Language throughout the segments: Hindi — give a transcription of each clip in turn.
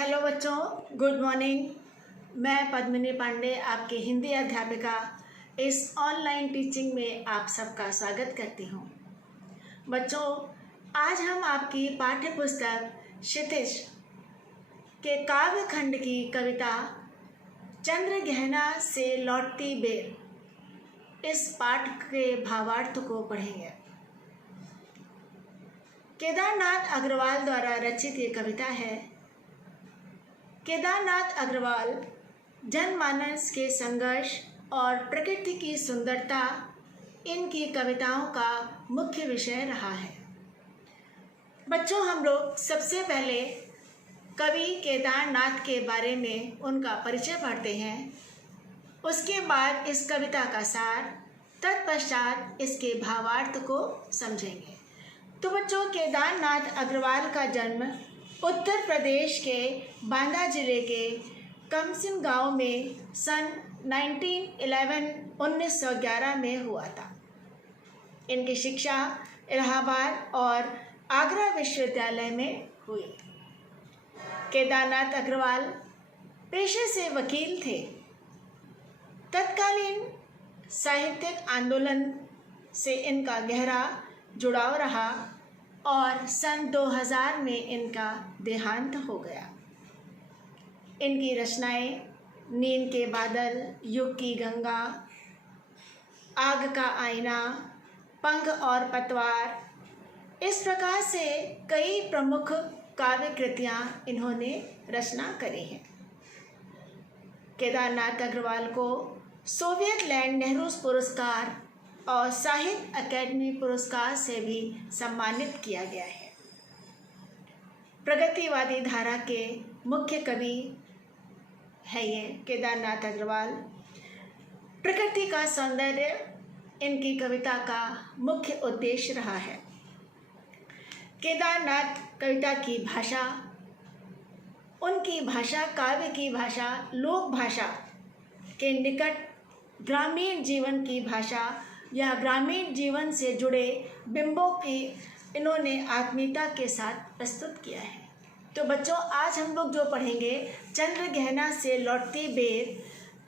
हेलो बच्चों, गुड मॉर्निंग। मैं पद्मिनी पांडे, आपकी हिंदी अध्यापिका, इस ऑनलाइन टीचिंग में आप सबका स्वागत करती हूँ। बच्चों, आज हम आपकी पाठ्य पुस्तक क्षितिज के काव्य खंड की कविता चंद्रगहना से लौटती बेर, इस पाठ के भावार्थ को पढ़ेंगे। केदारनाथ अग्रवाल द्वारा रचित ये कविता है। केदारनाथ अग्रवाल जनमानस के संघर्ष और प्रकृति की सुंदरता इनकी कविताओं का मुख्य विषय रहा है। बच्चों, हम लोग सबसे पहले कवि केदारनाथ के बारे में उनका परिचय पढ़ते हैं, उसके बाद इस कविता का सार, तत्पश्चात इसके भावार्थ को समझेंगे। तो बच्चों, केदारनाथ अग्रवाल का जन्म उत्तर प्रदेश के बांदा जिले के कमसिन गांव में सन 1911 में हुआ था। इनकी शिक्षा इलाहाबाद और आगरा विश्वविद्यालय में हुई। केदारनाथ अग्रवाल पेशे से वकील थे। तत्कालीन साहित्यिक आंदोलन से इनका गहरा जुड़ाव रहा और सन 2000 में इनका देहांत हो गया। इनकी रचनाएं नींद के बादल, युग की गंगा, आग का आईना, पंख और पतवार, इस प्रकार से कई प्रमुख काव्य कृतियाँ इन्होंने रचना करी हैं। केदारनाथ अग्रवाल को सोवियत लैंड नेहरू पुरस्कार और साहित्य अकादमी पुरस्कार से भी सम्मानित किया गया है। प्रगतिवादी धारा के मुख्य कवि है ये केदारनाथ अग्रवाल। प्रकृति का सौंदर्य इनकी कविता का मुख्य उद्देश्य रहा है। केदारनाथ कविता की भाषा, उनकी भाषा काव्य की भाषा लोक भाषा के निकट ग्रामीण जीवन की भाषा या ग्रामीण जीवन से जुड़े बिंबों की इन्होंने आत्मीयता के साथ प्रस्तुत किया है। तो बच्चों, आज हम लोग जो पढ़ेंगे चंद्रगहना से लौटती बेर,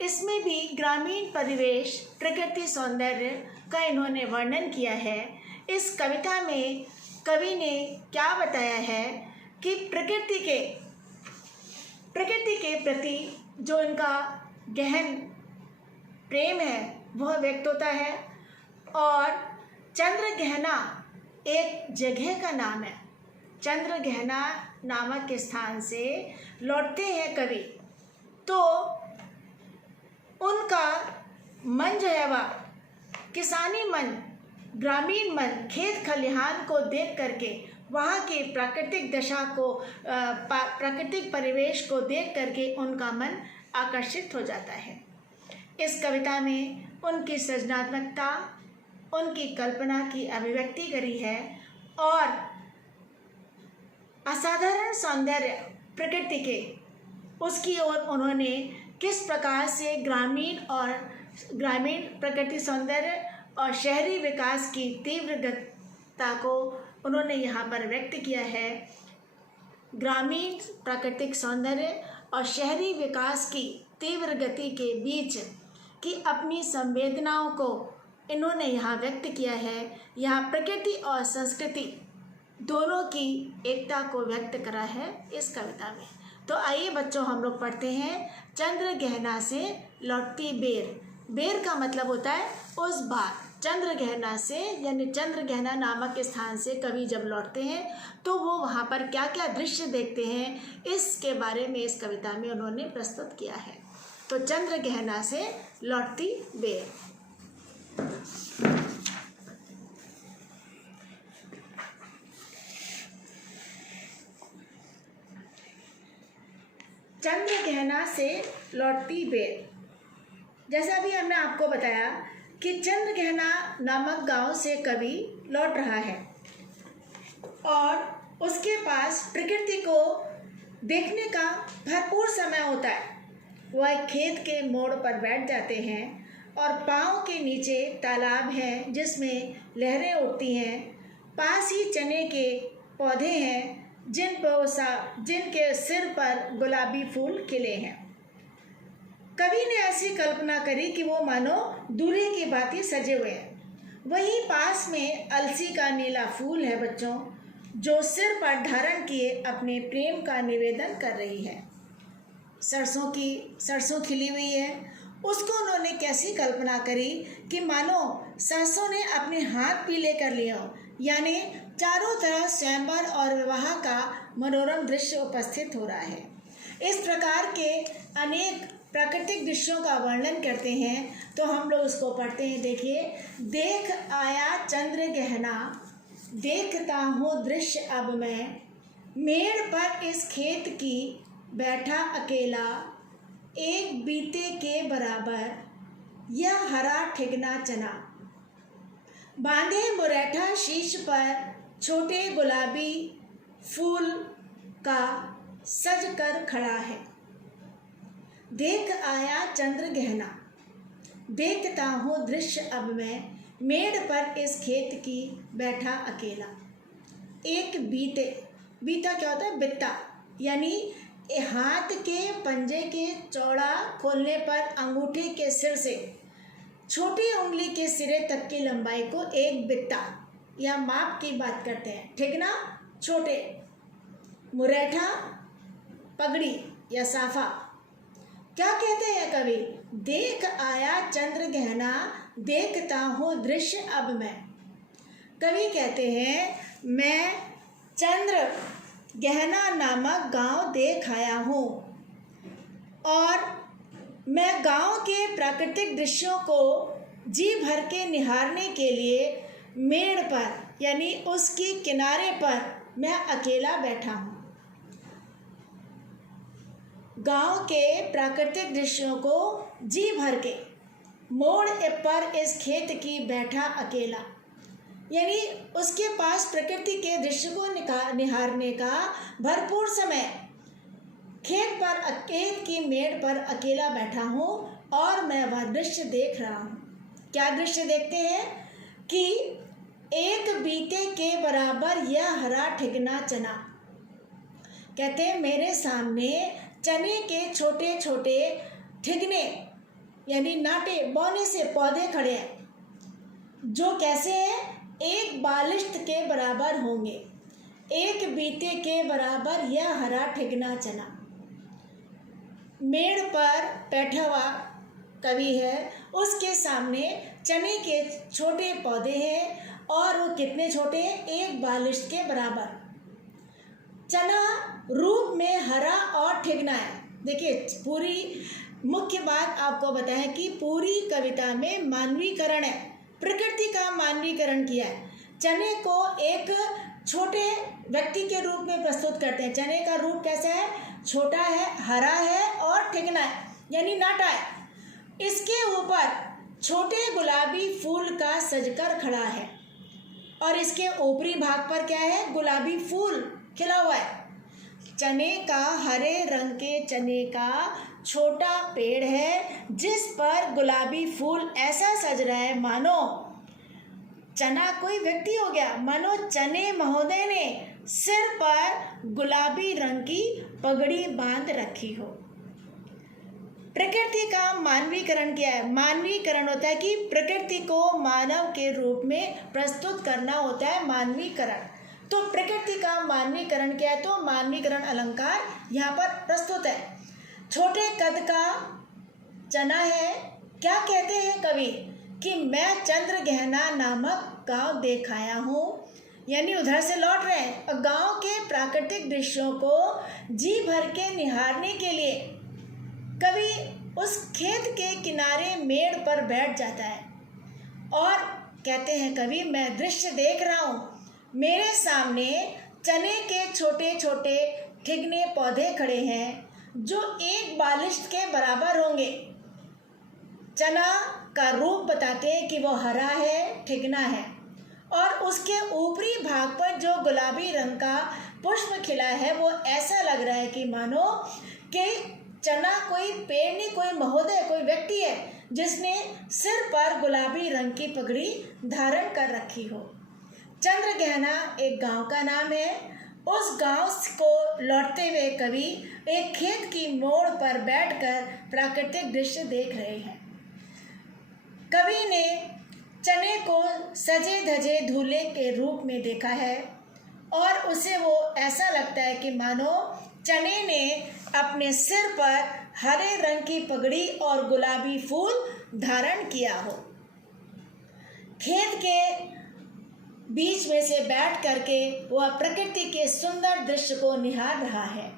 इसमें भी ग्रामीण परिवेश, प्रकृति सौंदर्य का इन्होंने वर्णन किया है। इस कविता में कवि ने क्या बताया है कि प्रकृति के प्रति जो इनका गहन प्रेम है वह व्यक्त होता है। और चंद्रगहना एक जगह का नाम है। चंद्रगहना नामक स्थान से लौटते हैं कवि, तो उनका मन जो है वह किसानी मन, ग्रामीण मन, खेत खलिहान को देख करके, वहाँ की प्राकृतिक दशा को, प्राकृतिक परिवेश को देख करके उनका मन आकर्षित हो जाता है। इस कविता में उनकी सृजनात्मकता, उनकी कल्पना की अभिव्यक्ति करी है और असाधारण सौंदर्य प्रकृति के, उसकी ओर उन्होंने किस प्रकार से ग्रामीण प्रकृति सौंदर्य और शहरी विकास की तीव्र गतिता को उन्होंने यहाँ पर व्यक्त किया है। ग्रामीण प्राकृतिक सौंदर्य और शहरी विकास की तीव्र गति के बीच की अपनी संवेदनाओं को इन्होंने यहाँ व्यक्त किया है। यहाँ प्रकृति और संस्कृति दोनों की एकता को व्यक्त करा है इस कविता में। तो आइए बच्चों, हम लोग पढ़ते हैं चंद्रगहना से लौटती बेर। बेर का मतलब होता है उस बार। चंद्रगहना से यानी चंद्रगहना नामक स्थान से कवि जब लौटते हैं तो वो वहाँ पर क्या क्या दृश्य देखते हैं, इसके बारे में इस कविता में उन्होंने प्रस्तुत किया है। तो चंद्रगहना से लौटती बेर। चंद्रगहना से लौटती बेर, जैसा भी हमने आपको बताया कि चंद्रगहना नामक गांव से कवि लौट रहा है और उसके पास प्रकृति को देखने का भरपूर समय होता है। वह खेत के मोड़ पर बैठ जाते हैं और पाँव के नीचे तालाब है जिसमें लहरें उठती हैं। पास ही चने के पौधे हैं जिनके सिर पर गुलाबी फूल खिले हैं। कवि ने ऐसी कल्पना करी कि वो मानो दूल्हे की भांति सजे हुए हैं। वहीं पास में अलसी का नीला फूल है बच्चों, जो सिर पर धारण किए अपने प्रेम का निवेदन कर रही है। सरसों खिली हुई है, उसको उन्होंने कैसी कल्पना करी कि मानो सरसों ने अपने हाथ पीले कर लिया हो, यानी चारों तरफ स्वयंवर और विवाह का मनोरम दृश्य उपस्थित हो रहा है। इस प्रकार के अनेक प्राकृतिक दृश्यों का वर्णन करते हैं, तो हम लोग उसको पढ़ते हैं। देखिए, देख आया चंद्र गहना, देखता हूँ दृश्य अब मैं, मेड़ पर इस खेत की बैठा अकेला, एक बीते के बराबर यह हरा ठिगना चना, बांधे मुरैठा शीश पर छोटे गुलाबी फूल का सज कर खड़ा है। देख आया चंद्र गहना, देखता हूँ दृश्य अब मैं, मेड़ पर इस खेत की बैठा अकेला, एक बीता क्या होता है? बित्ता, यानी हाथ के पंजे के चौड़ा खोलने पर अंगूठे के सिर से छोटी उंगली के सिरे तक की लंबाई को एक बित्ता या माप की बात करते हैं। ठिगना छोटे, मुरैठा पगड़ी या साफा। क्या कहते हैं कवि? देख आया चंद्र गहना, देखता हूँ दृश्य अब मैं। कवि कहते हैं, मैं चंद्र गहना नामक गांव देख आया हूँ और मैं गांव के प्राकृतिक दृश्यों को जी भर के निहारने के लिए मेड़ पर यानी उसकी किनारे पर मैं अकेला बैठा हूँ। गांव के प्राकृतिक दृश्यों को जी भर के मोड़ पर इस खेत की बैठा अकेला, यानी उसके पास प्रकृति के दृश्य को निहारने का भरपूर समय। खेत की मेड़ पर अकेला बैठा हूँ और मैं वह दृश्य देख रहा हूँ। क्या दृश्य देखते हैं कि एक बीते के बराबर यह हरा ठिगना चना। कहते हैं, मेरे सामने चने के छोटे छोटे ठिगने यानी नाटे बौने से पौधे खड़े हैं, जो कैसे हैं? एक बालिश्त के बराबर होंगे, एक बीते के बराबर यह हरा ठिगना चना। मेड़ पर बैठा हुआ कवि है, उसके सामने चने के छोटे पौधे हैं और वो कितने छोटे हैं? एक बालिश्त के बराबर। चना रूप में हरा और ठिगना है। देखिए, पूरी मुख्य बात आपको बताएं कि पूरी कविता में मानवीकरण है, प्रकृति का मानवीकरण किया है। चने को एक छोटे व्यक्ति के रूप में प्रस्तुत करते हैं। चने का रूप कैसा है? छोटा है, हरा है और ठिगना है यानी नाटा है। इसके ऊपर छोटे गुलाबी फूल का सजकर खड़ा है और इसके ऊपरी भाग पर क्या है? गुलाबी फूल खिला हुआ है। चने का, हरे रंग के चने का छोटा पेड़ है जिस पर गुलाबी फूल ऐसा सज रहा है मानो चना कोई व्यक्ति हो गया, मानो चने महोदय ने सिर पर गुलाबी रंग की पगड़ी बांध रखी हो। प्रकृति का मानवीकरण क्या है? मानवीकरण होता है कि प्रकृति को मानव के रूप में प्रस्तुत करना होता है मानवीकरण। तो प्रकृति का मानवीकरण क्या है? तो मानवीकरण अलंकार यहाँ पर प्रस्तुत है। छोटे कद का चना है। क्या कहते हैं कवि कि मैं चंद्र गहना नामक गांव देख आया हूँ, यानी उधर से लौट रहे हैं और गांव के प्राकृतिक दृश्यों को जी भर के निहारने के लिए कवि उस खेत के किनारे मेड़ पर बैठ जाता है और कहते हैं कवि, मैं दृश्य देख रहा हूँ, मेरे सामने चने के छोटे छोटे ठिगने पौधे खड़े हैं जो एक बालिश्त के बराबर होंगे। चना का रूप बताते हैं कि वो हरा है, ठिगना है और उसके ऊपरी भाग पर जो गुलाबी रंग का पुष्प खिला है वो ऐसा लग रहा है कि मानो कि चना कोई पेड़ नहीं, कोई महोदय, कोई व्यक्ति है जिसने सिर पर गुलाबी रंग की पगड़ी धारण कर रखी हो। चंद्र गहना एक गांव का नाम है उस गांव को लौटते हुए कवि एक खेत की मोड़ पर बैठकर प्राकृतिक दृश्य देख रहे हैं। कवि ने चने को सजे धजे दूल्हे के रूप में देखा है और उसे वो ऐसा लगता है कि मानो चने ने अपने सिर पर हरे रंग की पगड़ी और गुलाबी फूल धारण किया हो। खेत के बीच में से बैठ करके वह प्रकृति के सुंदर दृश्य को निहार रहा है।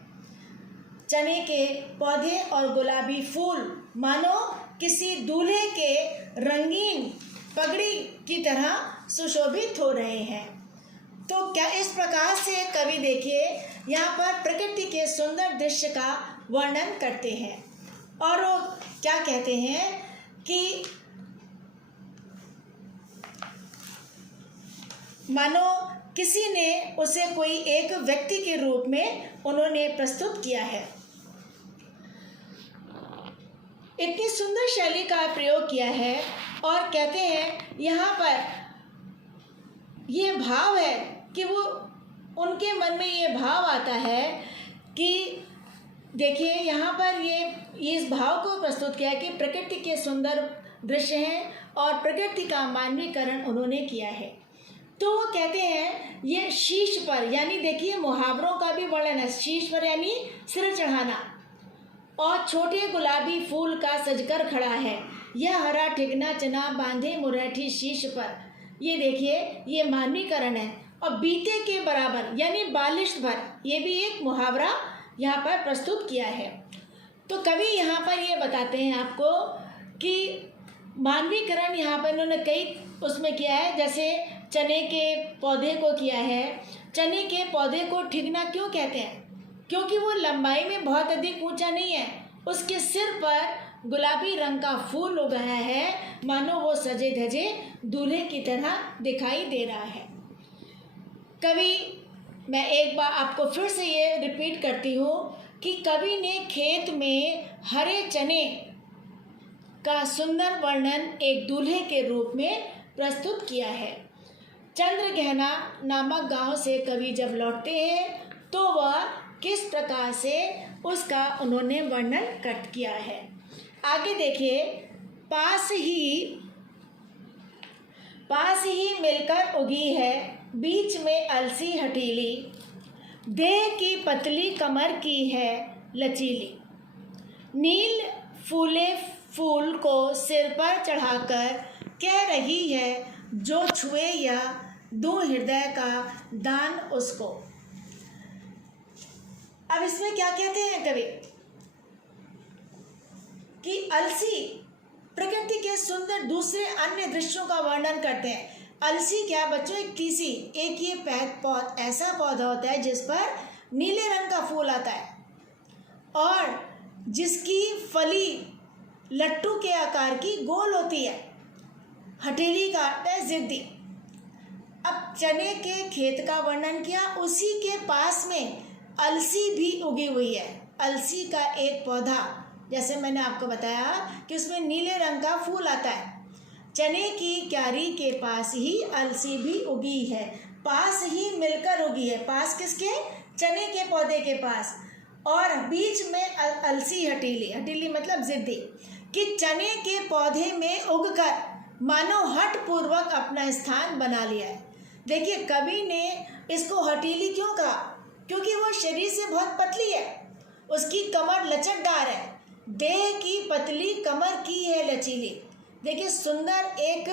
चने के पौधे और गुलाबी फूल मानो किसी दूल्हे के रंगीन पगड़ी की तरह सुशोभित हो रहे हैं। तो क्या इस प्रकार से कवि देखिए यहाँ पर प्रकृति के सुंदर दृश्य का वर्णन करते हैं और वो क्या कहते हैं कि मानो किसी ने उसे कोई एक व्यक्ति के रूप में उन्होंने प्रस्तुत किया है। इतनी सुंदर शैली का प्रयोग किया है और कहते हैं यहाँ पर ये भाव है कि वो उनके मन में ये भाव आता है कि देखिए यहाँ पर ये इस भाव को प्रस्तुत किया है कि प्रकृति के सुंदर दृश्य हैं और प्रकृति का मानवीकरण उन्होंने किया है। तो वो कहते हैं ये शीश पर, यानी देखिए मुहावरों का भी वर्णन है। शीश पर यानी सिर चढ़ाना, और छोटे गुलाबी फूल का सजकर खड़ा है यह हरा ठिकना चना बांधे मुरैठी शीश पर। ये देखिए ये मानवीकरण है। और बीते के बराबर यानी बालिश भर, ये भी एक मुहावरा यहाँ पर प्रस्तुत किया है। तो कवि यहाँ पर ये बताते हैं आपको कि मानवीकरण यहाँ पर इन्होंने कई उसमें किया है। जैसे चने के पौधे को किया है। चने के पौधे को ठिकना क्यों कहते हैं? क्योंकि वो लंबाई में बहुत अधिक ऊंचा नहीं है। उसके सिर पर गुलाबी रंग का फूल उगाया है, मानो वो सजे धजे दूल्हे की तरह दिखाई दे रहा है। कवि, मैं एक बार आपको फिर से ये रिपीट करती हूँ कि कवि ने खेत में हरे चने का सुंदर वर्णन एक दूल्हे के रूप में प्रस्तुत किया है। चंद्रगहना नामक गांव से कवि जब लौटते हैं तो वह किस प्रकार से उसका उन्होंने वर्णन किया है। आगे देखिए, पास ही मिलकर उगी है बीच में अलसी हटीली, देह की पतली कमर की है लचीली, नील फूले फूल को सिर पर चढ़ाकर कह रही है जो छुए या दूं हृदय का दान उसको। अब इसमें क्या कहते हैं कवि कि अलसी प्रकृति के सुंदर दूसरे अन्य दृश्यों का वर्णन करते हैं। अलसी क्या बच्चों? एक तीसी, एक ये ऐसा पौधा होता है जिस पर नीले रंग का फूल आता है और जिसकी फली लट्टू के आकार की गोल होती है। हथेली का अर्थ है जिद्दी। अब चने के खेत का वर्णन किया, उसी के पास में अलसी भी उगी हुई है। अलसी का एक पौधा, जैसे मैंने आपको बताया कि उसमें नीले रंग का फूल आता है। चने की क्यारी के पास ही अलसी भी उगी है, पास ही मिलकर उगी है। पास किसके? चने के पौधे के पास। और बीच में अलसी हटीली, हटीली मतलब जिद्दी, कि चने के पौधे में उगकर मानो हठ पूर्वक अपना स्थान बना लिया है। देखिए कवि ने इसको हटीली क्यों कहा? क्योंकि वो शरीर से बहुत पतली है, उसकी कमर लचकदार है, देह की पतली कमर की है लचीली। देखिए सुंदर एक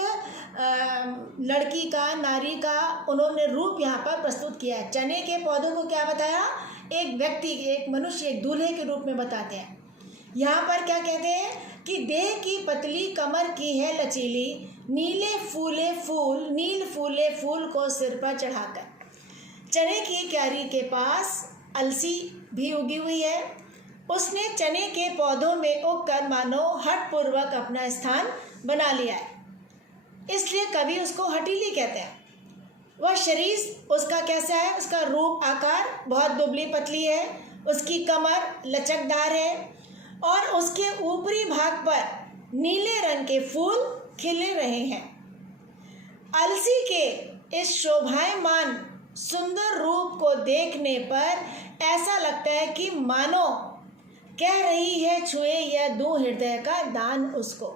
लड़की का, नारी का उन्होंने रूप यहाँ पर प्रस्तुत किया है। चने के पौधों को क्या बताया? एक व्यक्ति, एक मनुष्य, एक दूल्हे के रूप में बताते हैं। यहाँ पर क्या कहते हैं कि देह की पतली कमर की है लचीली, नील फूले फूल को सिर पर चढ़ाकर। चने की क्यारी के पास अलसी भी उगी हुई है। उसने चने के पौधों में उगकर मानो हठ पूर्वक अपना स्थान बना लिया है, इसलिए कवि उसको हटीली कहते हैं। वह शरीर उसका कैसा है? उसका रूप आकार बहुत दुबली पतली है, उसकी कमर लचकदार है और उसके ऊपरी भाग पर नीले रंग के फूल खिले रहे हैं। अलसी के इस शोभायमान सुंदर रूप को देखने पर ऐसा लगता है कि मानो कह रही है छुए या दूं हृदय का दान उसको।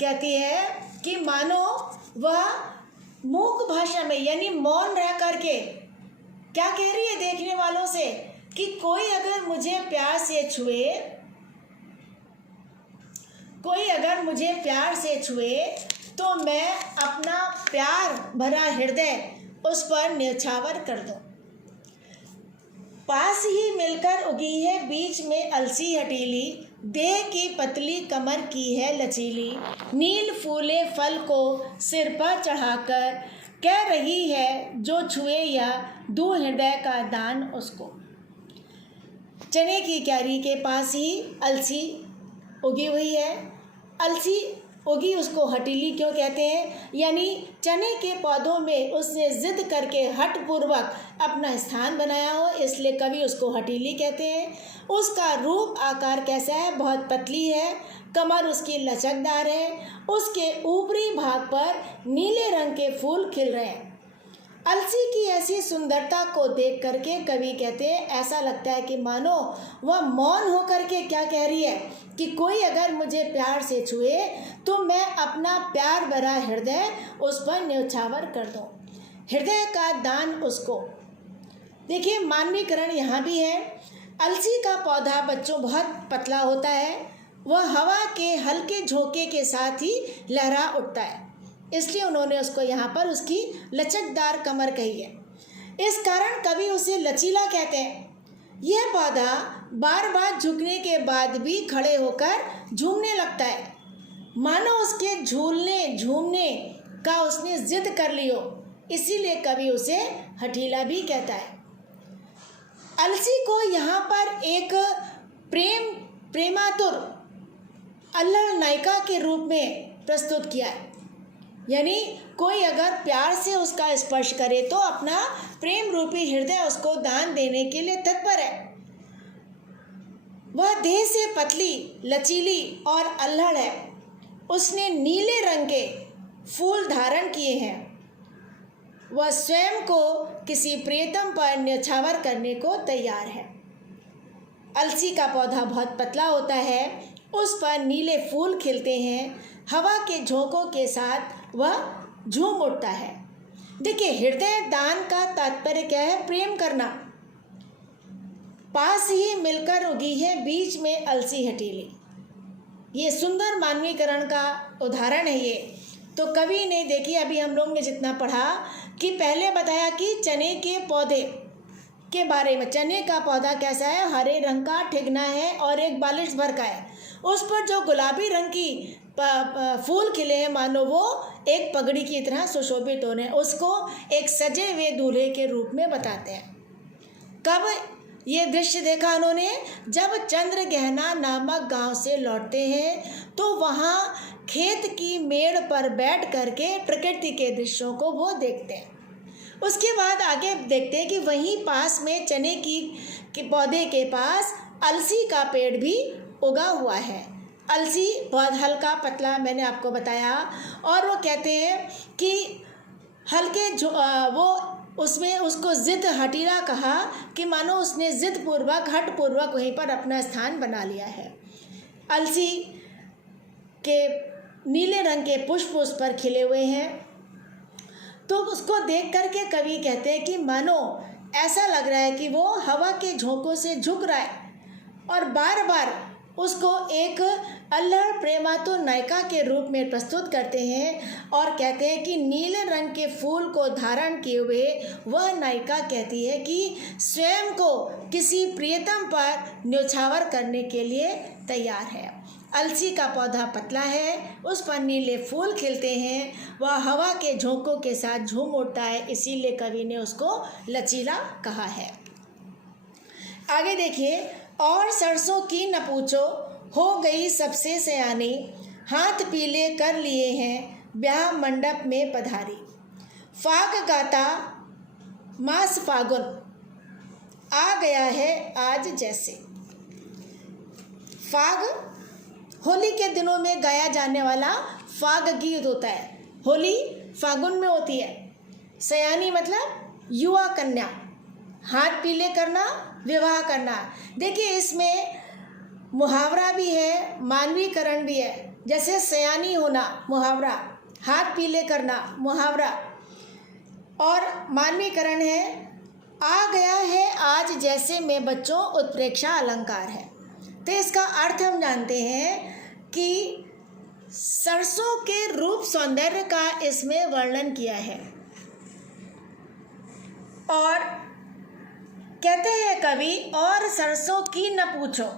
कहती है कि मानो वह मूक भाषा में यानी मौन रह करके क्या कह रही है देखने वालों से कि कोई अगर मुझे प्यार से छुए तो मैं अपना प्यार भरा हृदय उस पर न्यौछावर कर दूं। पास ही मिलकर उगी है बीच में अलसी हटीली, देह की पतली कमर की है लचीली, नील फूले फल को सिर पर चढ़ाकर कह रही है जो छुए या दूं हृदय का दान उसको। चने की क्यारी के पास ही अलसी उगी हुई है। अलसी उगी उसको हटीली क्यों कहते हैं? यानी चने के पौधों में उसने जिद करके हठपूर्वक अपना स्थान बनाया हो, इसलिए कवि उसको हटीली कहते हैं। उसका रूप आकार कैसा है? बहुत पतली है, कमर उसकी लचकदार है, उसके ऊपरी भाग पर नीले रंग के फूल खिल रहे हैं। अलसी की ऐसी सुंदरता को देख करके कवि कहते हैं ऐसा लगता है कि मानो वह मौन होकर के क्या कह रही है कि कोई अगर मुझे प्यार से छुए तो मैं अपना प्यार भरा हृदय उस पर न्यौछावर कर दूं, हृदय का दान उसको। देखिए मानवीकरण यहाँ भी है। अलसी का पौधा बच्चों बहुत पतला होता है, वह हवा के हल्के झोंके के साथ ही लहरा उठता है, इसलिए उन्होंने उसको यहाँ पर उसकी लचकदार कमर कही है। इस कारण कवि उसे लचीला कहते हैं। यह पौधा बार बार झुकने के बाद भी खड़े होकर झूमने लगता है, मानो उसके झूमने का उसने जिद कर ली हो, इसीलिए कवि उसे हठीला भी कहता है। अलसी को यहाँ पर एक प्रेमातुर अल्लड़ नायिका के रूप में प्रस्तुत किया है, यानी कोई अगर प्यार से उसका स्पर्श करे तो अपना प्रेम रूपी हृदय उसको दान देने के लिए तत्पर है। वह देह से पतली, लचीली और अल्हड़ है। उसने नीले रंग के फूल धारण किए हैं। वह स्वयं को किसी प्रियतम पर न्यौछावर करने को तैयार है। अलसी का पौधा बहुत पतला होता है, उस पर नीले फूल खिलते हैं, हवा के झोंकों के साथ वह झूम उठता है। देखिए हृदय दान का तात्पर्य क्या है? प्रेम करना। पास ही मिलकर उगी है बीच में अलसी हटीली, ये सुंदर मानवीकरण का उदाहरण है। ये तो कवि ने देखिए अभी हम लोग ने जितना पढ़ा कि पहले बताया कि चने के पौधे के बारे में। चने का पौधा कैसा है? हरे रंग का ठिगना है और एक बालिश भर का है। उस पर जो गुलाबी रंग की फूल खिले हैं मानो वो एक पगड़ी की तरह सुशोभित हो रहे हैं, उसको एक सजे हुए दूल्हे के रूप में बताते हैं। कब ये दृश्य देखा उन्होंने? जब चंद्र गहना नामक गांव से लौटते हैं तो वहाँ खेत की मेड़ पर बैठ करके प्रकृति के दृश्यों को वो देखते हैं। उसके बाद आगे देखते हैं कि वहीं पास में चने के पौधे के पास अलसी का पेड़ भी उगा हुआ है। अलसी बहुत हल्का पतला मैंने आपको बताया, और वो कहते हैं कि हल्के वो उसमें उसको जिद हटीला कहा कि मानो उसने जिद पूर्वक हठपूर्वक वहीं पर अपना स्थान बना लिया है। अलसी के नीले रंग के पुष्प उस पर खिले हुए हैं, तो उसको देख करके कवि कहते हैं कि मानो ऐसा लग रहा है कि वो हवा के झोंकों से झुक रहा है, और बार बार उसको एक अल्लड़ प्रेमातुर नायिका के रूप में प्रस्तुत करते हैं और कहते हैं कि नीले रंग के फूल को धारण किए हुए वह नायिका कहती है कि स्वयं को किसी प्रियतम पर न्यौछावर करने के लिए तैयार है। अलसी का पौधा पतला है, उस पर नीले फूल खिलते हैं, वह हवा के झोंकों के साथ झूम उठता है, इसीलिए कवि ने उसको लचीला कहा है। आगे देखिए, और सरसों की न पूछो हो गई सबसे सयानी, हाथ पीले कर लिए हैं ब्याह मंडप में पधारी, फाग गाता मास फागुन आ गया है आज जैसे। फाग होली के दिनों में गाया जाने वाला फाग गीत होता है। होली फागुन में होती है, सयानी मतलब युवा कन्या, हाथ पीले करना, विवाह करना। देखिए इसमें मुहावरा भी है, मानवीकरण भी है। जैसे सयानी होना मुहावरा, हाथ पीले करना मुहावरा, और मानवीकरण है आ गया है आज जैसे में बच्चों उत्प्रेक्षा अलंकार है। तो इसका अर्थ हम जानते हैं कि सरसों के रूप सौंदर्य का इसमें वर्णन किया है। और कहते हैं कवि, और सरसों की न पूछो,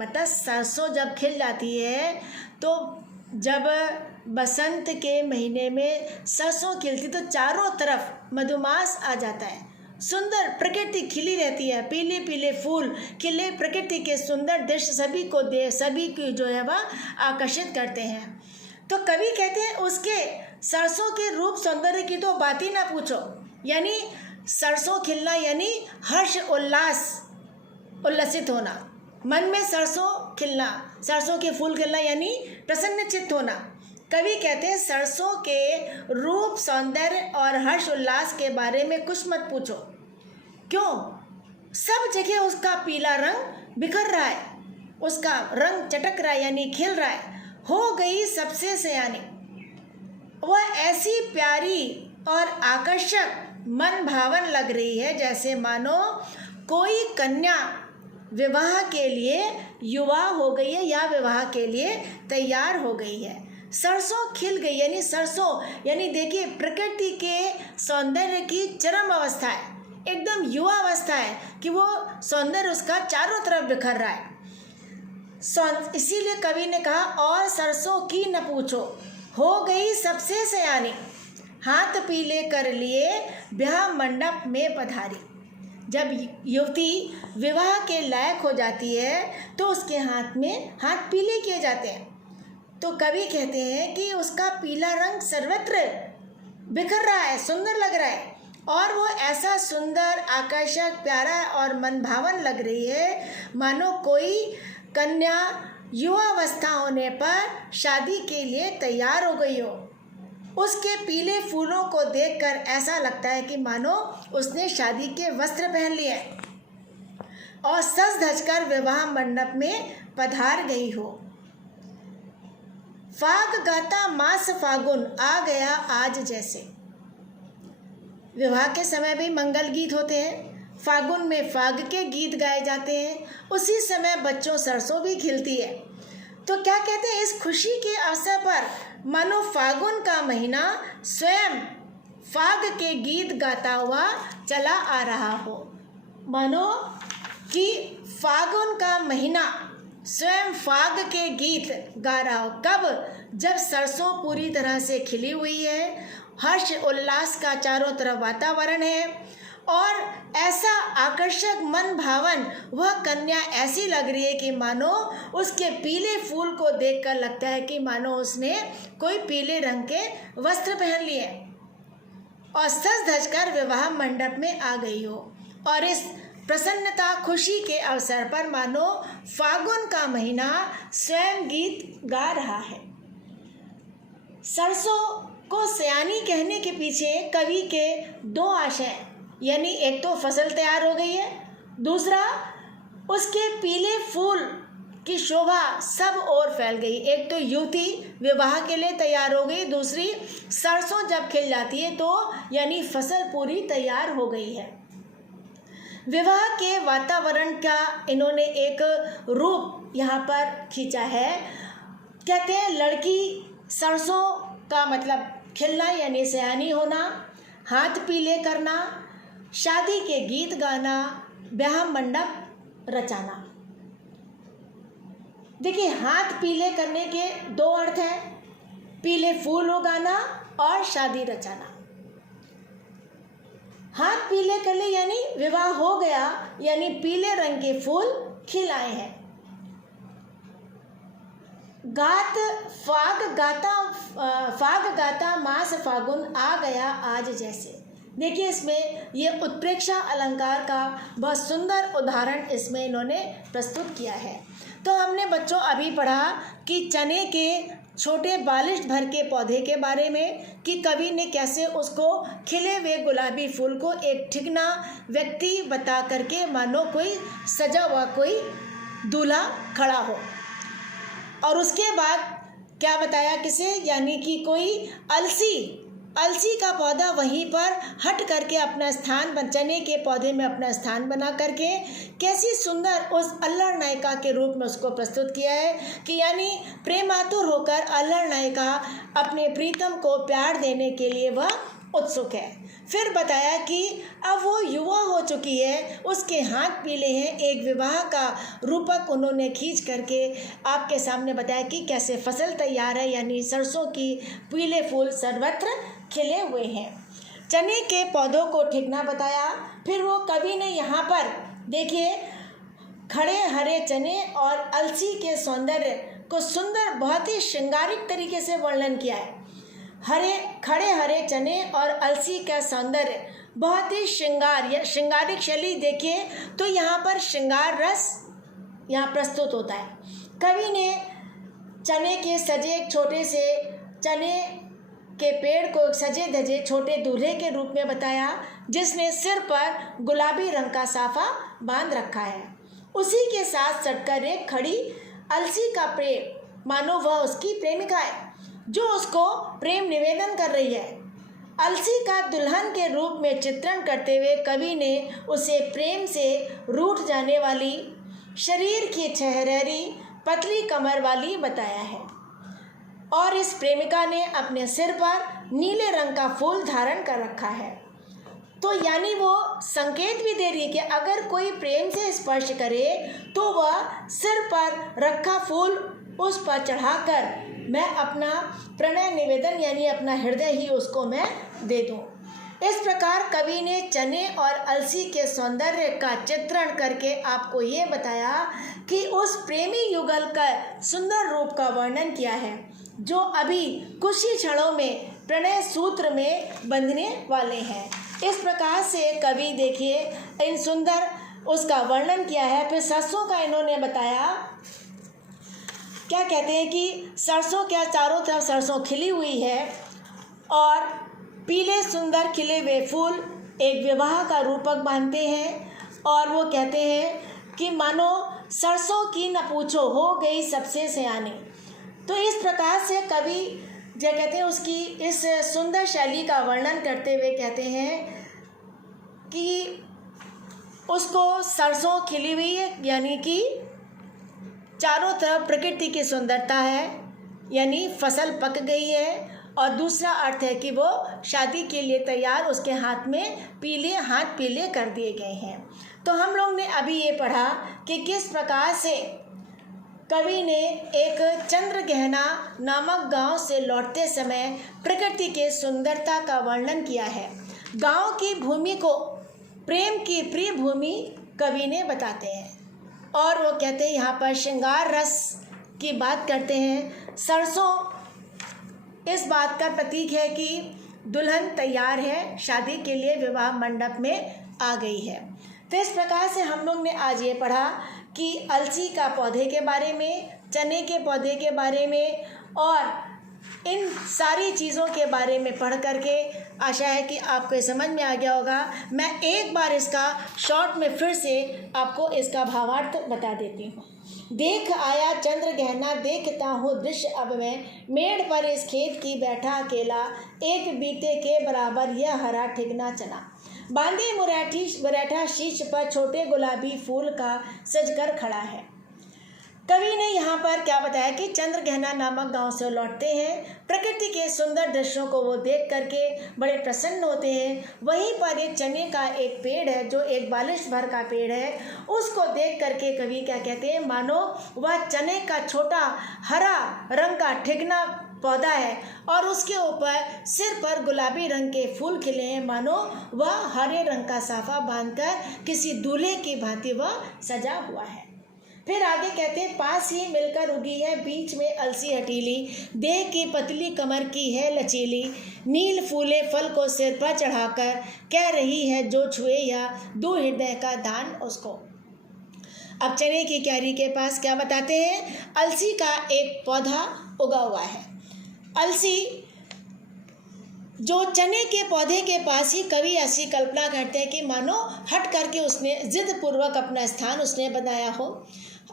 मतलब सरसों जब खिल जाती है तो जब बसंत के महीने में सरसों खिलती तो चारों तरफ मधुमास आ जाता है, सुंदर प्रकृति खिली रहती है, पीले पीले फूल खिले प्रकृति के सुंदर दृश्य सभी की जो है वह आकर्षित करते हैं। तो कवि कहते हैं उसके सरसों के रूप सौंदर्य की तो बात ही ना पूछो, यानी सरसों खिलना यानी हर्ष उल्लसित होना, मन में सरसों खिलना, सरसों के फूल खिलना यानी प्रसन्नचित्त होना। कवि कहते हैं सरसों के रूप सौंदर्य और हर्ष उल्लास के बारे में कुछ मत पूछो, क्यों? सब जगह उसका पीला रंग बिखर रहा है, उसका रंग चटक रहा है यानी खिल रहा है। हो गई सबसे सयानी, वह ऐसी प्यारी और आकर्षक मन भावन लग रही है जैसे मानो कोई कन्या विवाह के लिए युवा हो गई है या विवाह के लिए तैयार हो गई है। सरसों खिल गई यानी सरसों यानी देखिए प्रकृति के सौंदर्य की चरम अवस्था है, एकदम युवा अवस्था है कि वो सौंदर्य उसका चारों तरफ बिखर रहा है। इसीलिए कवि ने कहा और सरसों की न पूछो, हो गई सबसे सयानी, हाथ पीले कर लिए ब्याह मंडप में पधारी। जब युवती विवाह के लायक हो जाती है तो उसके हाथ पीले किए जाते हैं। तो कवि कहते हैं कि उसका पीला रंग सर्वत्र बिखर रहा है, सुंदर लग रहा है, और वो ऐसा सुंदर आकर्षक प्यारा और मनभावन लग रही है मानो कोई कन्या युवा अवस्था होने पर शादी के लिए तैयार हो गई हो। उसके पीले फूलों को देखकर ऐसा लगता है कि मानो उसने शादी के वस्त्र पहन लिए और सज धज कर विवाह मंडप में पधार गई हो। फाग गाता मास फागुन आ गया आज जैसे। विवाह के समय भी मंगल गीत होते हैं, फागुन में फाग के गीत गाए जाते हैं, उसी समय बच्चों सरसों भी खिलती है। तो क्या कहते हैं, इस खुशी के अवसर पर मानो फागुन का महीना स्वयं फाग के गीत गाता हुआ चला आ रहा हो, मानो कि फागुन का महीना स्वयं फाग के गीत गा रहा हो। कब? जब सरसों पूरी तरह से खिली हुई है, हर्ष उल्लास का चारों तरफ वातावरण है और ऐसा आकर्षक मन भावन वह कन्या ऐसी लग रही है कि मानो उसके पीले फूल को देखकर लगता है कि मानो उसने कोई पीले रंग के वस्त्र पहन लिए और सज धज कर विवाह मंडप में आ गई हो। और इस प्रसन्नता खुशी के अवसर पर मानो फागुन का महीना स्वयं गीत गा रहा है। सरसों को सयानी कहने के पीछे कवि के दो आशय, यानी एक तो फसल तैयार हो गई है, दूसरा उसके पीले फूल की शोभा सब ओर फैल गई। एक तो युवती विवाह के लिए तैयार हो गई, दूसरी सरसों जब खिल जाती है तो यानी फसल पूरी तैयार हो गई है। विवाह के वातावरण का इन्होंने एक रूप यहाँ पर खींचा है। कहते हैं लड़की सरसों का मतलब खिलना यानी सयानी होना, हाथ पीले करना, शादी के गीत गाना, ब्याह मंडप रचाना। देखिए हाथ पीले करने के दो अर्थ हैं, पीले फूल उगाना और शादी रचाना। हाथ पीले कर ले यानी विवाह हो गया, यानी पीले रंग के फूल खिलाए हैं। फाग गाता मास फागुन आ गया आज जैसे। देखिए इसमें ये उत्प्रेक्षा अलंकार का बहुत सुंदर उदाहरण इसमें इन्होंने प्रस्तुत किया है। तो हमने बच्चों अभी पढ़ा कि चने के छोटे बालिश भर के पौधे के बारे में कि कवि ने कैसे उसको खिले हुए गुलाबी फूल को एक ठिकना व्यक्ति बता करके मानो कोई सजा हुआ कोई दूल्हा खड़ा हो। और उसके बाद क्या बताया किसे, यानी कि कोई अलसी का पौधा वहीं पर हट करके अपना स्थान चने के पौधे में अपना स्थान बना करके कैसी सुंदर उस अल्हड़ नायिका के रूप में उसको प्रस्तुत किया है कि यानी प्रेमातुर होकर अल्हड़ नायिका अपने प्रीतम को प्यार देने के लिए वह उत्सुक है। फिर बताया कि अब वो युवा हो चुकी है, उसके हाथ पीले हैं, एक विवाह का रूपक उन्होंने खींच करके आपके सामने बताया कि कैसे फसल तैयार है, यानी सरसों की पीले फूल सर्वत्र खिले हुए हैं। चने के पौधों को ठिकना बताया। फिर वो कवि ने यहाँ पर देखिए खड़े हरे चने और अलसी के सौंदर्य को सुंदर बहुत ही श्रृंगारिक तरीके से वर्णन किया है। खड़े हरे चने और अलसी का सौंदर्य बहुत ही श्रृंगारिक शैली देखिए तो यहाँ पर श्रृंगार रस यहाँ प्रस्तुत होता है। कवि ने चने के सजे एक छोटे से चने के पेड़ को सजे धजे छोटे दूल्हे के रूप में बताया, जिसने सिर पर गुलाबी रंग का साफा बांध रखा है। उसी के साथ सटकर एक खड़ी अलसी का प्रेम, मानो वह उसकी प्रेमिका है जो उसको प्रेम निवेदन कर रही है। अलसी का दुल्हन के रूप में चित्रण करते हुए कवि ने उसे प्रेम से रूठ जाने वाली, शरीर की छहरेरी पतली कमर वाली बताया है। और इस प्रेमिका ने अपने सिर पर नीले रंग का फूल धारण कर रखा है। तो यानी वो संकेत भी दे रही है कि अगर कोई प्रेम से स्पर्श करे तो वह सिर पर रखा फूल उस पर चढ़ाकर मैं अपना प्रणय निवेदन यानी अपना हृदय ही उसको मैं दे दूं। इस प्रकार कवि ने चने और अलसी के सौंदर्य का चित्रण करके आपको ये बताया कि उस प्रेमी युगल का सुंदर रूप का वर्णन किया है जो अभी कुछ ही क्षणों में प्रणय सूत्र में बंधने वाले हैं। इस प्रकार से कवि देखिए इन सुंदर उसका वर्णन किया है। फिर सरसों का इन्होंने बताया, क्या कहते हैं कि सरसों क्या चारों तरफ सरसों खिली हुई है और पीले सुंदर खिले हुए फूल एक विवाह का रूपक बांधते हैं। और वो कहते हैं कि मानो सरसों की न पूछो हो गई सबसे सयानी। तो इस प्रकार से कवि जो कहते हैं उसकी इस सुंदर शैली का वर्णन करते हुए कहते हैं कि उसको सरसों खिली हुई है यानी कि चारों तरफ प्रकृति की सुंदरता है, यानी फसल पक गई है। और दूसरा अर्थ है कि वो शादी के लिए तैयार, उसके हाथ पीले कर दिए गए हैं। तो हम लोग ने अभी ये पढ़ा कि किस प्रकार से कवि ने एक चंद्रगहना नामक गांव से लौटते समय प्रकृति के सुंदरता का वर्णन किया है। गांव की भूमि को प्रेम की प्रिय भूमि कवि ने बताते हैं। और वो कहते हैं यहाँ पर श्रृंगार रस की बात करते हैं। सरसों इस बात का प्रतीक है कि दुल्हन तैयार है, शादी के लिए विवाह मंडप में आ गई है। तो इस प्रकार से हम लोग ने आज ये पढ़ा कि अलसी का पौधे के बारे में, चने के पौधे के बारे में और इन सारी चीज़ों के बारे में पढ़ करके आशा है कि आपको ये समझ में आ गया होगा। मैं एक बार इसका शॉर्ट में फिर से आपको इसका भावार्थ बता देती हूँ। देख आया चंद्र गहना देखता हूँ दृश्य अब मैं, मेड़ पर इस खेत की बैठा अकेला, एक बीते के बराबर यह हरा ठिकना चला, बांधे मुरैठा शीश पर छोटे गुलाबी फूल का सजकर खड़ा है। कवि ने यहाँ पर क्या बताया कि चंद्रगहना नामक गांव से लौटते हैं, प्रकृति के सुंदर दृश्यों को वो देख करके बड़े प्रसन्न होते हैं। वहीं पर एक चने का एक पेड़ है जो एक बालिश भर का पेड़ है, उसको देख करके कवि क्या कहते हैं, मानो वह चने का छोटा हरा रंग का ठिकना पौधा है और उसके ऊपर सिर पर गुलाबी रंग के फूल खिले हैं, मानो वह हरे रंग का साफा बांधकर किसी दूल्हे की भांति वह सजा हुआ है। फिर आगे कहते हैं, पास ही मिलकर उगी है बीच में अलसी हटीली, देह की पतली कमर की है लचीली, नील फूले फल को सिर पर चढ़ाकर कह रही है जो छुए या दो हृदय का दान उसको। अब चने की क्यारी के पास क्या बताते हैं, अलसी का एक पौधा उगा हुआ है अलसी जो चने के पौधे के पास ही कवि ऐसी कल्पना करते हैं कि मानो हट करके उसने जिद पूर्वक अपना स्थान उसने बनाया हो।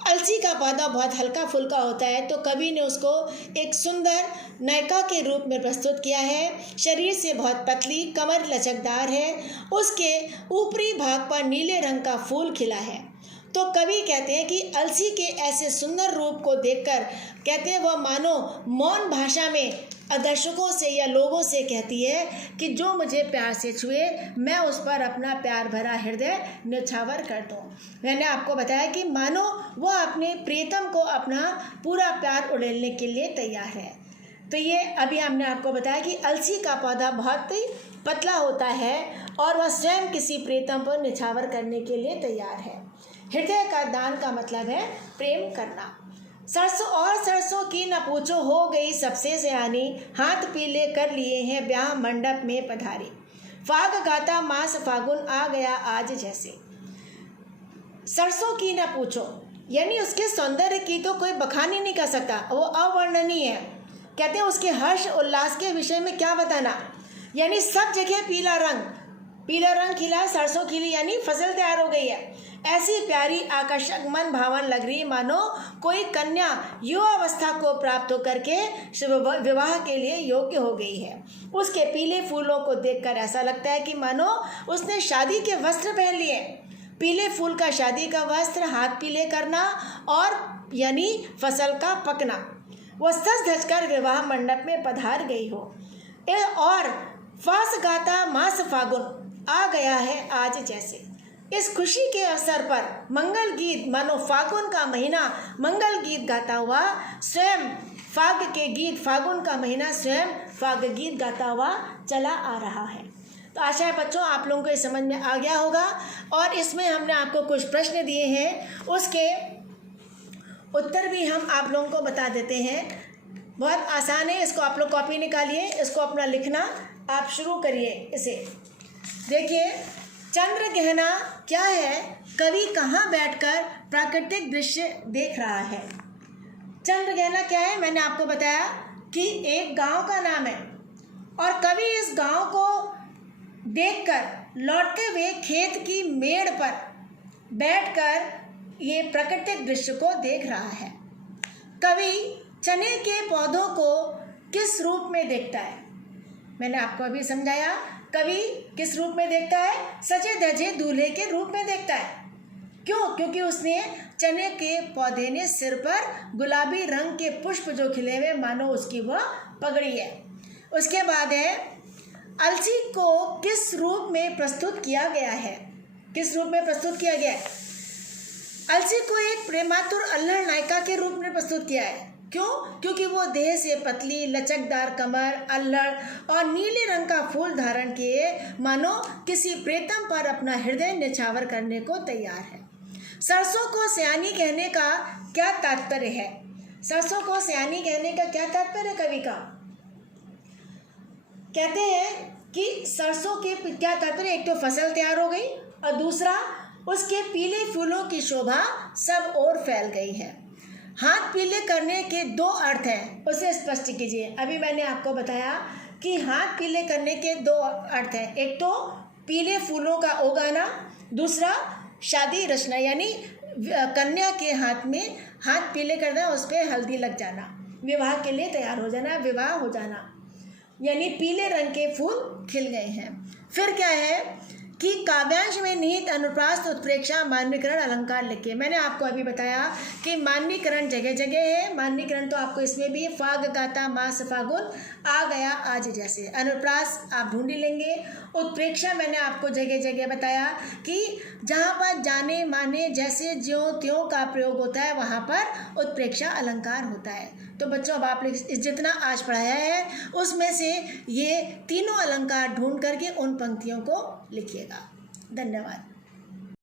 अलसी का पौधा बहुत हल्का फुल्का होता है, तो कवि ने उसको एक सुंदर नायिका के रूप में प्रस्तुत किया है। शरीर से बहुत पतली, कमर लचकदार है, उसके ऊपरी भाग पर नीले रंग का फूल खिला है। तो कवि कहते हैं कि अलसी के ऐसे सुंदर रूप को देखकर कहते हैं वह मानो मौन भाषा में दर्शकों से या लोगों से कहती है कि जो मुझे प्यार से छुए मैं उस पर अपना प्यार भरा हृदय न्यौछावर कर दूं। मैंने आपको बताया कि मानो वह अपने प्रियतम को अपना पूरा प्यार उड़ेलने के लिए तैयार है। तो ये अभी हमने आपको बताया कि अलसी का पौधा बहुत ही पतला होता है और वह स्वयं किसी प्रियतम पर न्यौछावर करने के लिए तैयार है। हृदय का दान का मतलब है प्रेम करना। सरसों की न पूछो, हो गई सबसे सयानी, हाथ पीले कर लिए हैं ब्याह मंडप में पधारी। फाग गाता मास फागुन, आ गया आज जैसे। सरसों की न पूछो यानी उसके सौंदर्य की तो कोई बखान ही नहीं कर सकता, वो अवर्णनीय है। कहते हैं उसके हर्ष उल्लास के विषय में क्या बताना, यानी सब जगह पीला रंग खिला, सरसों खिली यानी फसल तैयार हो गई है। ऐसी प्यारी आकर्षक मन भावन लग रही मानो कोई कन्या युवावस्था को प्राप्त होकर के विवाह के लिए योग्य हो गई है। उसके पीले फूलों को देखकर ऐसा लगता है कि मानो उसने शादी के वस्त्र पहन लिए। पीले फूल का शादी का वस्त्र, हाथ पीले करना और यानी फसल का पकना। वह सज धज कर विवाह मंडप में पधार गई हो। और फास गाता मास फागुन, आ गया है आज जैसे। इस खुशी के अवसर पर मंगल गीत मानो फागुन का महीना मंगल गीत गाता हुआ स्वयं फाग के गीत, फागुन का महीना स्वयं फाग गीत गाता हुआ चला आ रहा है। तो आशा है बच्चों आप लोगों को ये समझ में आ गया होगा। और इसमें हमने आपको कुछ प्रश्न दिए हैं, उसके उत्तर भी हम आप लोगों को बता देते हैं। बहुत आसान है, इसको आप लोग कॉपी निकालिए, इसको अपना लिखना आप शुरू करिए। इसे देखिए, चंद्र गहना क्या है, कवि कहाँ बैठकर प्राकृतिक दृश्य देख रहा है। चंद्र गहना क्या है, मैंने आपको बताया कि एक गांव का नाम है और कवि इस गांव को देखकर लौटते हुए खेत की मेड़ पर बैठकर ये प्राकृतिक दृश्य को देख रहा है। कवि चने के पौधों को किस रूप में देखता है, मैंने आपको अभी समझाया। कवि किस रूप में देखता है, सजे धजे दूल्हे के रूप में देखता है। क्यों? क्योंकि उसने चने के पौधे ने सिर पर गुलाबी रंग के पुष्प जो खिले हुए मानो उसकी वह पगड़ी है। उसके बाद है अलसी को किस रूप में प्रस्तुत किया गया है, किस रूप में प्रस्तुत किया गया है। अलसी को एक प्रेमातुर अल्हड़ नायिका के रूप में प्रस्तुत किया है। क्यों? क्योंकि वो देह से पतली, लचकदार कमर, अल्हड़ और नीले रंग का फूल धारण किए मानो किसी प्रेतम पर अपना हृदय न्यौछावर करने को तैयार है। सरसों को सयानी कहने का क्या तात्पर्य है, सरसों को सयानी कहने का क्या तात्पर्य कवि का। कहते हैं कि सरसों के क्या तात्पर्य, एक तो फसल तैयार हो गई और दूसरा उसके पीले फूलों की शोभा सब ओर फैल गई है। हाथ पीले करने के दो अर्थ हैं, उसे स्पष्ट कीजिए। अभी मैंने आपको बताया कि हाथ पीले करने के दो अर्थ हैं, एक तो पीले फूलों का उगाना, दूसरा शादी रचना यानी कन्या के हाथ में हाथ पीले करना, उस पर हल्दी लग जाना, विवाह के लिए तैयार हो जाना, विवाह हो जाना, यानी पीले रंग के फूल खिल गए हैं। फिर क्या है कि काव्यांश में निहित अनुप्रास उत्प्रेक्षा मानवीकरण अलंकार लिखे। मैंने आपको अभी बताया कि मानवीकरण जगह जगह है। मानवीकरण तो आपको इसमें भी फाग गाता मास फागुन, आ गया आज जैसे। अनुप्रास आप ढूंढ लेंगे। उत्प्रेक्षा मैंने आपको जगह जगह बताया कि जहाँ पर जाने माने जैसे ज्यों त्यों का प्रयोग होता है वहाँ पर उत्प्रेक्षा अलंकार होता है। तो बच्चों अब आप जितना आज पढ़ाया है उसमें से ये तीनों अलंकार ढूंढ करके उन पंक्तियों को लिखिएगा। धन्यवाद।